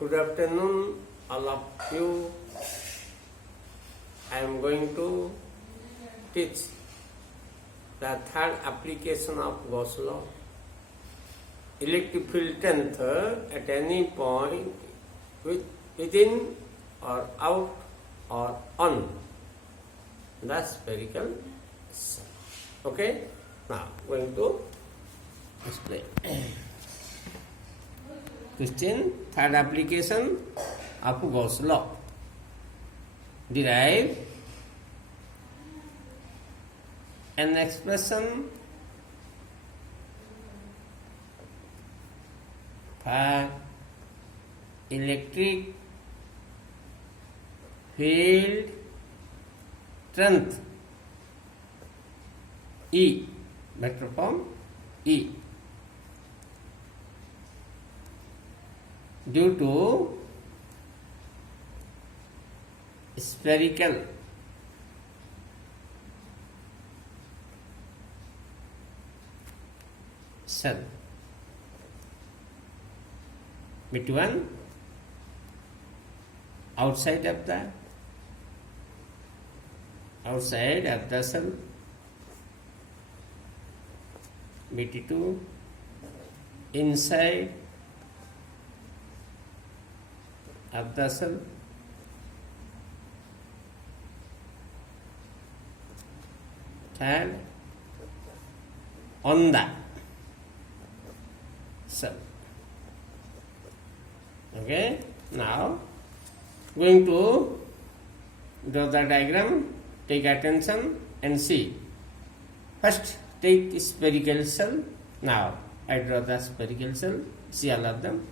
Good afternoon, all of you. I am going to teach the third application of Gauss law. Electric field tenth at any point within or out or on the spherical cell. Okay? Now, going to explain. Question, third application of Gauss law. Derive an expression for electric field strength E, vector form E, due to spherical cell between outside of the cell BT2 inside of the cell and on the cell. Okay, now going to draw the diagram. Take attention and see. First take spherical cell. Now I draw the spherical cell. See all of them.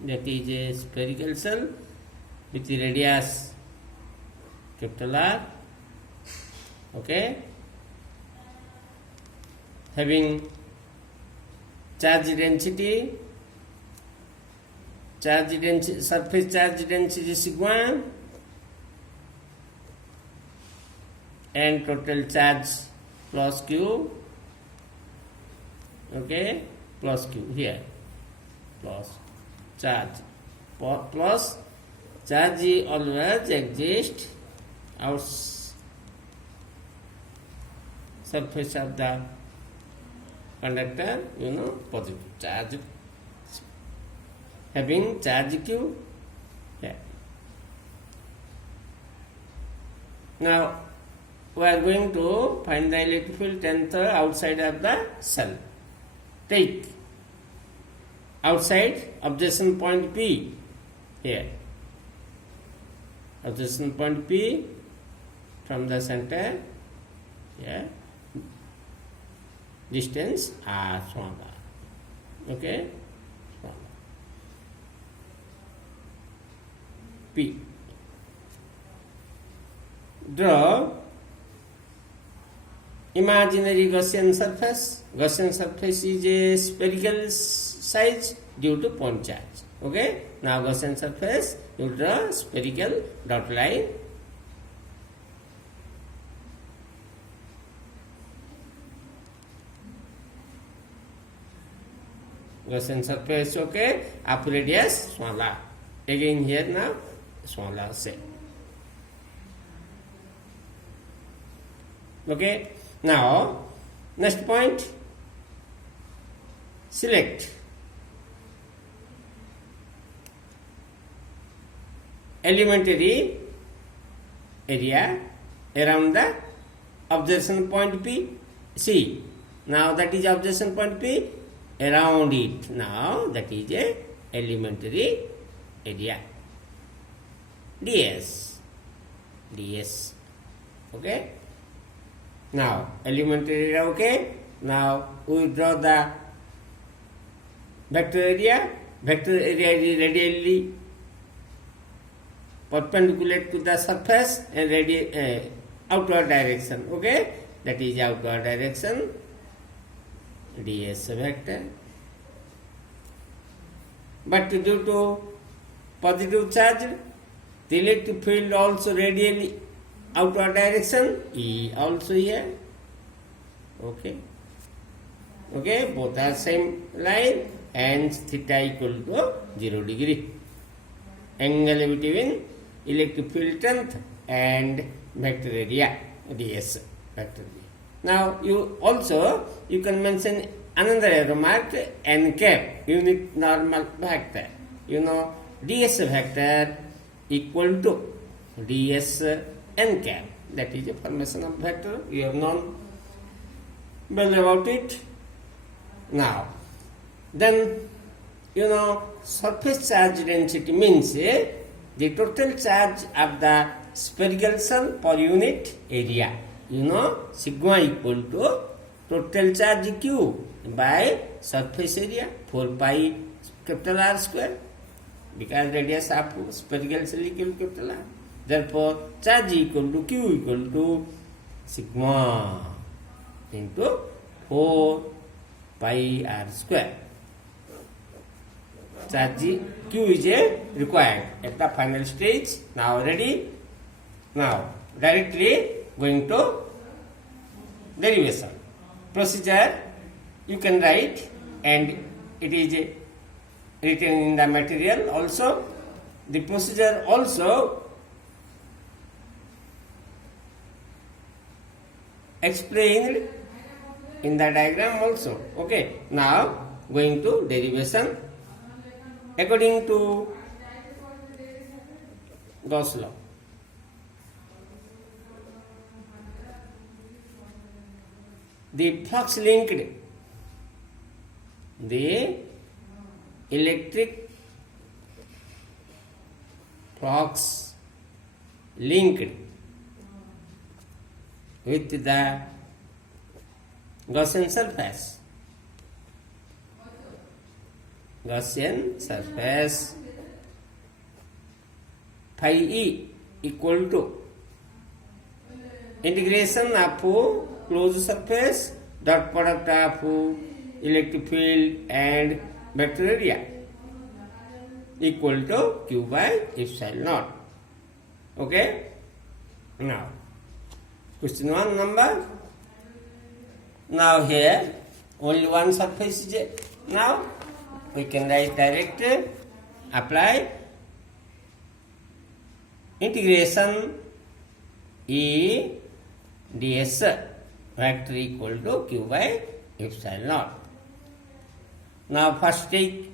That is a spherical cell with the radius capital R, okay, having surface charge density sigma and total charge plus Q, okay, plus Q here, plus charge plus charge always exists out surface of the conductor, positive charge having charge Q here. Now we are going to find the electric field strength outside of the cell. Take outside observation point P here. Observation point P from the center here. Distance R small r. Okay. Small r. P. Draw imaginary Gaussian surface. Gaussian surface is a spherical size due to point charge. Okay. Now Gaussian surface, you draw spherical dot line. Gaussian surface, okay. Up radius smaller. Again here now smaller say. Okay. Now next point, select elementary area around the observation point P. See, now that is observation point P, around it now that is a elementary area ds. Okay. Now elementary area, okay. Now we draw the vector area. Vector area is radially perpendicular to the surface and outward direction. Okay, that is outward direction, ds vector. But due to positive charge, the electric field also radially outward direction, E also here. Okay, both are same line and theta equal to 0 degree. Angle between electric field strength and vector area, ds vector. Now you can mention another remark, n cap, unit normal vector. Ds vector equal to ds n cap. That is a formation of vector. You have known well about it. Now, then surface charge density means the total charge of the spherical cell per unit area. Sigma equal to total charge Q by surface area 4 pi capital R square, because radius of spherical cell equal to capital R. Therefore, charge equal to Q equal to sigma into 4 pi R square. Charge Q is required at the final stage. Now ready? Now directly going to derivation. Procedure you can write, and it is written in the material also. The procedure also explained in the diagram also. Okay, now going to derivation according to Gauss law. The flux linked, the electric flux linked with the Gaussian surface. Gaussian surface phi E equal to integration of closed surface dot product of electric field and vector area equal to Q by epsilon naught. Okay. Now, question 1 number. Now here only one surface is there. Now we can write direct, apply integration E ds vector equal to Q by epsilon naught. Now first take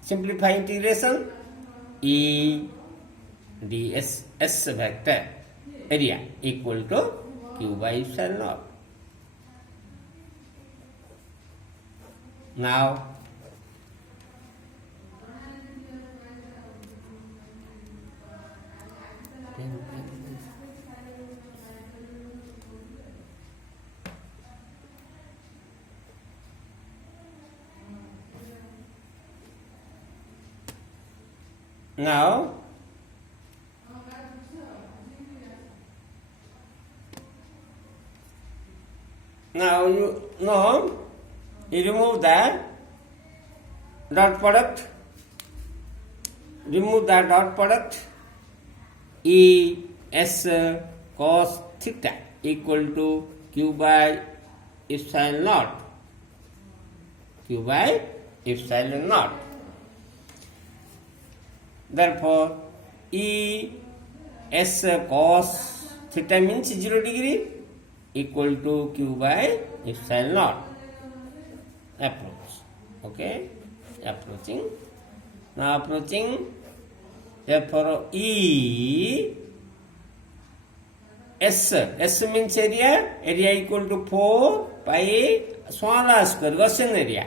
simplify integration E ds s vector area equal to Q by epsilon naught. Now you remove the dot product. Remove the dot product. E s cos theta equal to Q by epsilon naught. Q by epsilon naught. Therefore, E s cos theta means 0 degree equal to Q by epsilon naught. Approach. Okay, approaching. Now approaching. Therefore, E S means area equal to 4 pi small r square, Gaussian area.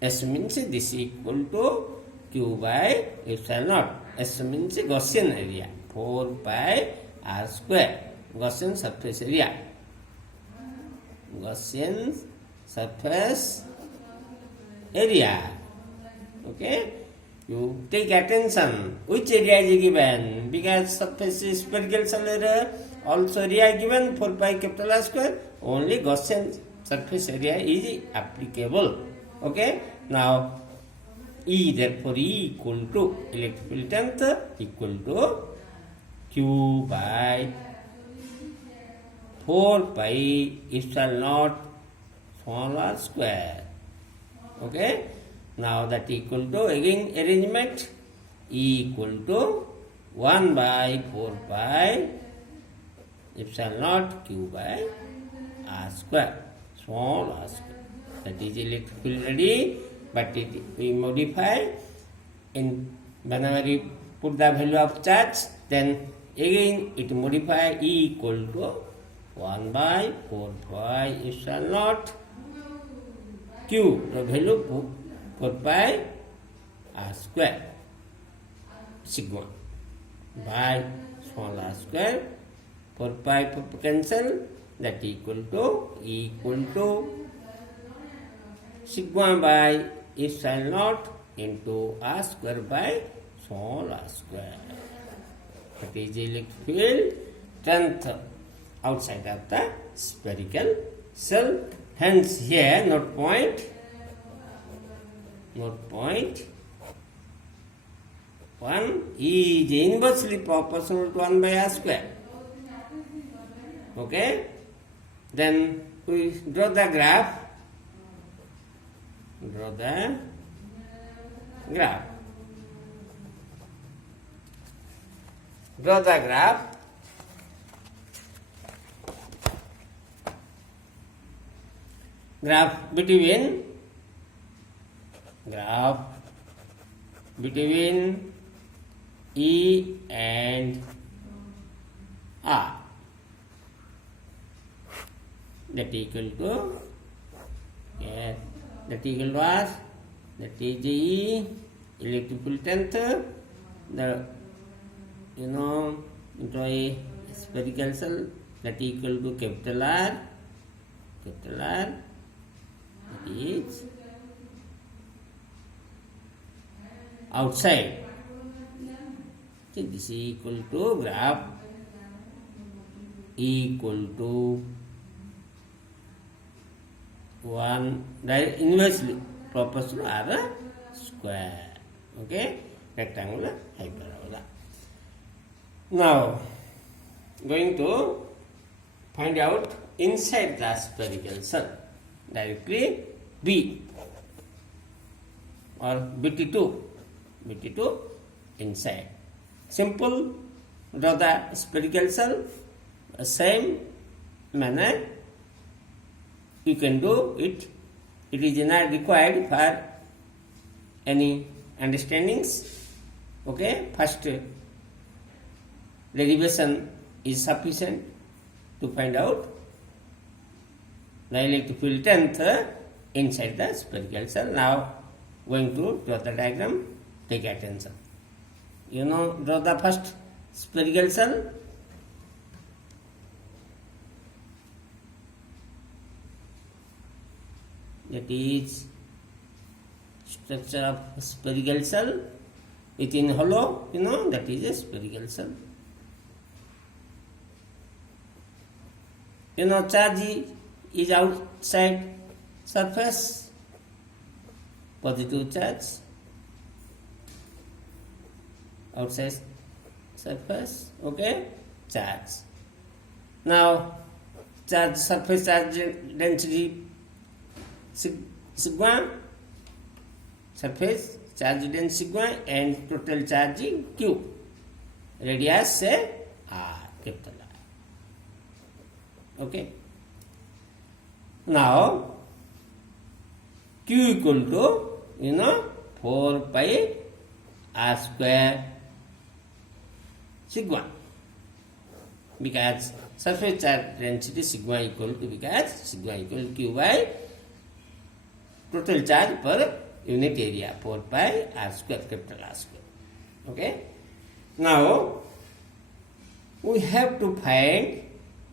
S means this equal to Q by epsilon naught. S means Gaussian area, 4 pi r square, Gaussian surface area. Gaussian surface area. Okay. You take attention which area is given, because surface is spherical cell area, also area given 4 pi capital R square, only Gaussian surface area is applicable. Okay, now E, therefore E equal to electric field length equal to Q by 4 pi epsilon naught small r square. Okay, now that equal to, again arrangement, E equal to 1 by 4 pi epsilon naught Q by R square, small r square. That is electric field ready, but we modify in whenever you put the value of charge, then again it modify E equal to 1 by 4 pi epsilon naught Q, the value 4 pi R square sigma by small r square, 4 pi cancel, that equal to sigma by epsilon naught into r square by small r square. That is electric field strength outside of the spherical cell. Hence here note point 1 is inversely proportional to 1 by r square. Okay, then we draw the graph. Graph between E and R, that equal to R, that is E, electric field strength, the into a spherical cell, that equal to capital R, that is outside. So this is equal to graph equal to 1 inversely proportional to R square. Okay, rectangular hyperbola. Now going to find out inside the spherical cell, directly B or BT2 inside. Simple, draw the spherical cell, same manner you can do it. It is not required for any understandings. Okay, first derivation is sufficient to find out the electric field strength inside the spherical cell. Now going to draw the diagram. Take attention. Draw the first spherical cell. That is structure of spherical cell within hollow. That is a spherical cell. Charge is outside surface, positive charge outside surface. Okay, charge. Now charge, surface charge density sigma, surface charge density sigma, and total charge Q, radius say R, capital R. Okay, now Q equal to 4 pi R square sigma, because surface charge density sigma equal to, because sigma equal to Q by total charge per unit area, 4 pi R square, capital R square. Okay, now we have to find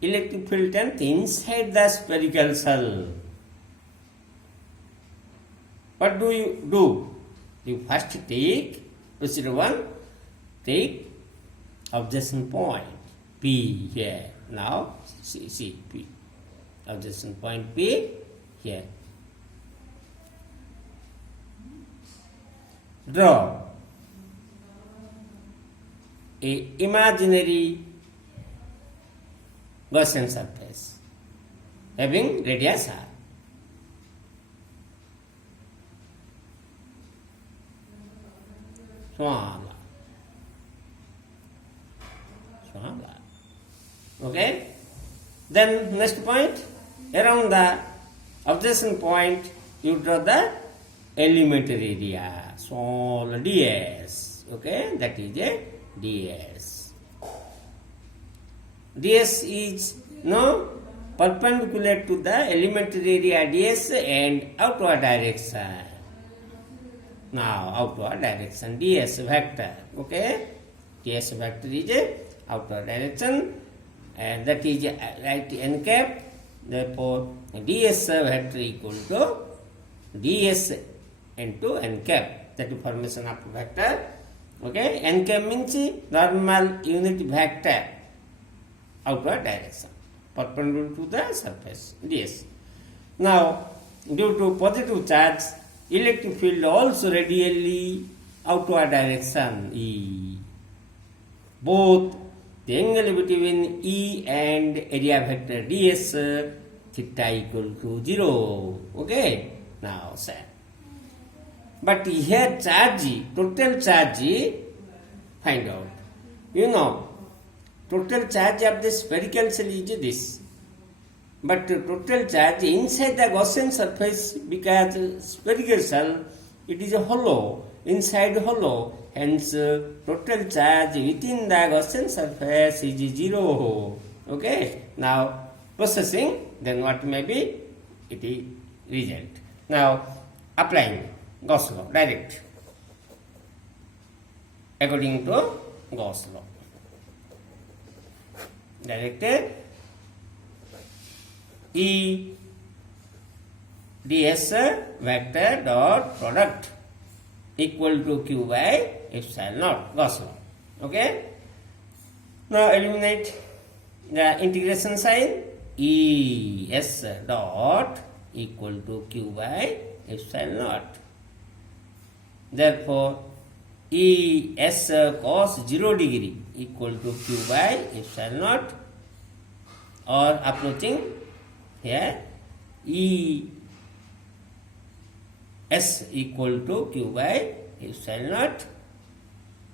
electric field strength inside the spherical cell. What do? You first take Procedure 1, take objection point P here. Now see P. Objection point P here. Draw a imaginary Gaussian surface having radius r. Small. Okay. Then next point, around the objection point, you draw the elementary area, small ds. Okay, that is a ds. ds is perpendicular to the elementary area ds and outward direction. Now outward direction ds vector. Okay, ds vector is a outward direction, and that is right n cap. Therefore ds vector equal to ds into n cap. That is formation of vector. Okay, n cap means normal unit vector outward direction perpendicular to the surface ds. Now due to positive charge, electric field also radially outward direction E. Both the angle between E and area vector ds theta equal to 0. Okay, now say. But here charge, total charge, find out. Total charge of the spherical cell is this. But total charge inside the Gaussian surface, because spherical cell, it is a hollow, inside hollow, hence total charge within the Gaussian surface is 0. Okay, now processing, then what may be? It is result. Now applying Gauss law, direct, according to Gauss law. Directed E ds vector dot product equal to q by epsilon naught, Gauss law. Okay. Now eliminate the integration sign. E s dot equal to q by epsilon naught. Therefore E s cos 0 degree equal to q by epsilon naught, or approaching here E s equal to q by epsilon naught.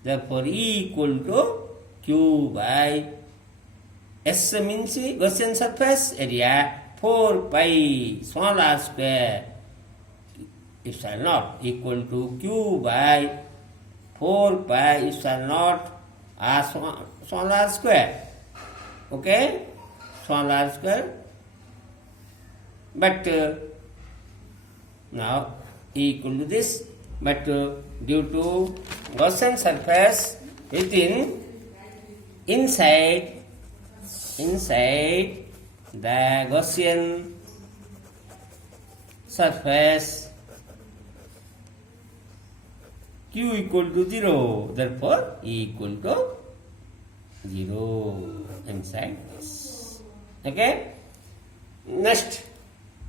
Therefore E equal to q by s means Gaussian surface area 4 pi small r square epsilon naught equal to q by 4 pi epsilon naught r small r square. Okay, small r square. But now E equal to this. But due to Gaussian surface within inside the Gaussian surface q equal to 0, therefore E equal to 0 inside this. Okay. Next,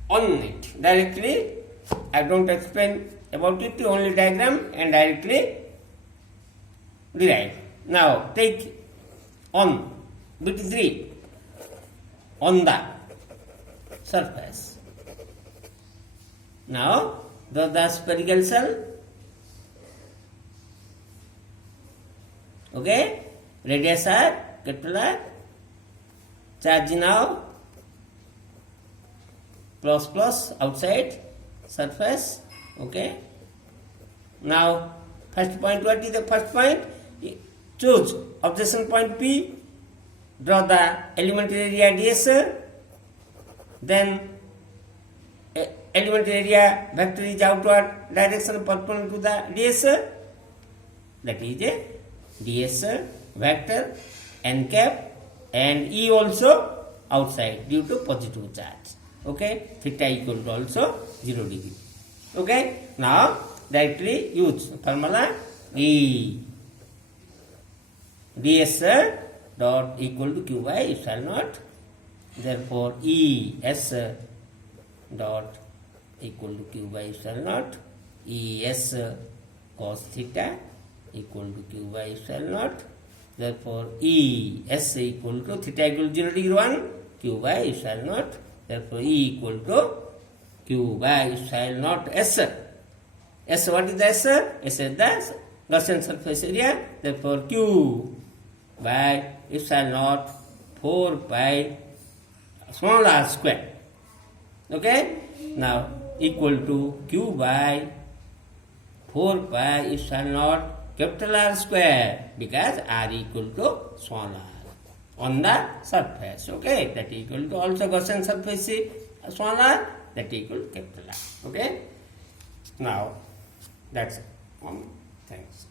on it directly, I don't explain about it, only diagram and directly derive. Now take on bit 3 on the surface. Now the spherical cell. Okay, radius r, capital R, charge now plus outside surface. Okay, now first point, what is the first point? Choose objection point P, draw the elementary area ds, then elementary area vector is outward direction perpendicular to the ds, that is a ds vector n cap, and E also outside due to positive charge. Okay, theta equal to also 0 degree. Okay, now directly use formula E. ds dot equal to q by epsilon naught. Therefore, E s dot equal to q by epsilon naught. E s cos theta equal to q by epsilon naught. Therefore, E s equal to theta equal to 0 degree 1 q by epsilon naught. Therefore, E equal to q by epsilon naught s. S, what is the s? S is the Gaussian surface area. Therefore, q by epsilon naught 4 pi small r square. Okay? Now, equal to q by 4 pi epsilon naught capital R square, because r equal to small r on the surface. Okay? That equal to also Gaussian surface small r, that equal to capital R. Okay? Now, that's it. Thanks.